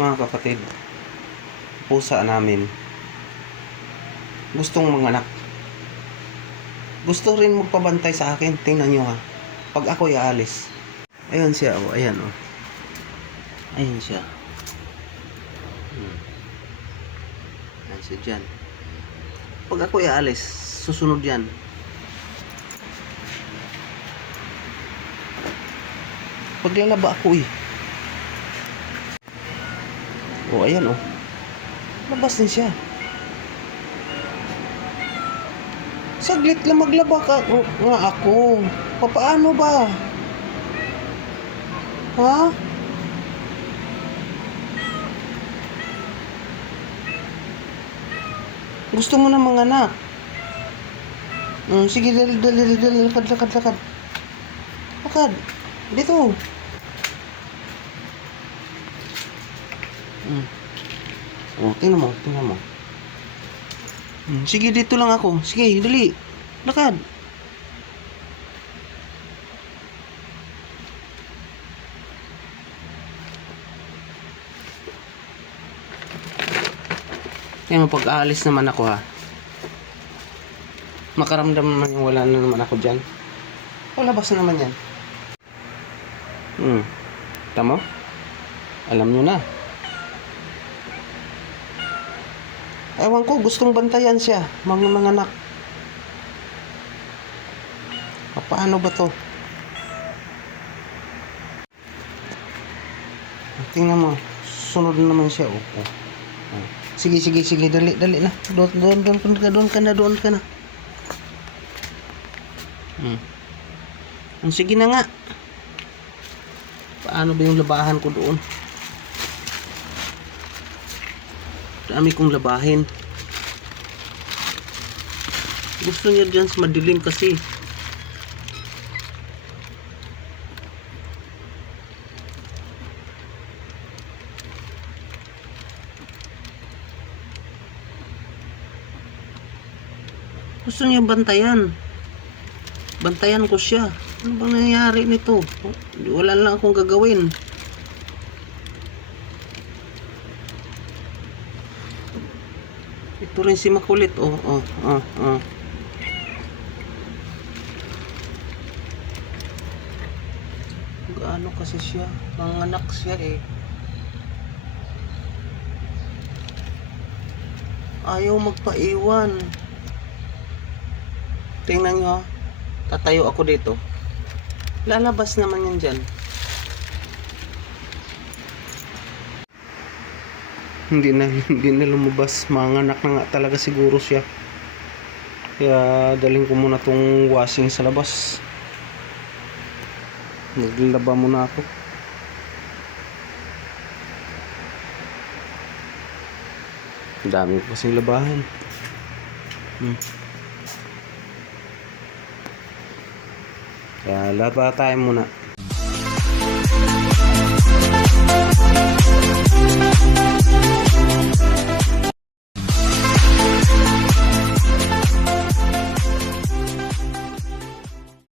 mga kapatid, pusa namin, gustong manganak. Gusto rin magpabantay sa akin. Tingnan nyo ha. Pag ako aalis. Ayan siya. Oh, ayan oh. Ayan siya. Hmm. Ayan siya dyan. Pag ako aalis, susunod yan. Paglalaba ako eh. Oh, ayan oh. Labas din siya. Saglit lang maglaba ka ng- nga ako. Papaano ba? Ha? Gusto mo na mga anak? Mm, sige, dali, dali, dali, lakad, lakad, lakad. Lakad. Dito. Mm. Oh, tingnan mo, tingnan mo. Mm, sige, dito lang ako. Sige, dali. Lakad. Kaya pag aalis naman ako ha. Makaramdam naman yung wala na naman ako dyan. Palabas na naman yan. Hmm. Tamo? Alam nyo na. Ewan ko, gustong bantayan siya. Mga mga anak. Paano ba to? Tingnan mo. Sunod na naman siya. Oh, oh. Oh. Sige, sige, sige. Dali, dali na. Doon, doon, doon, doon ka, doon ka na, doon ka na. Hmm. Sige na nga. Paano ba yung labahan ko doon? Dami kong labahin. Gusto niya dyan sa madilim kasi. Gusto niya bantayan. Bantayan ko siya. Ano bang nangyayari nito? Wala lang akong gagawin. Ito rin si Makulit. Oh, oh, oh, oh. Gaano kasi siya? Nanganak siya eh. Ayaw magpaiwan. Tingnan nyo. Tatayo ako dito. Lalabas naman yan dyan. hindi na hindi na lumabas. Manganak na nga talaga siguro siya. Kaya daling ko muna tong washing sa labas. Naglaba muna ako. Dami ko kasing labahan. Hmm. kaya laba tayo muna. Thank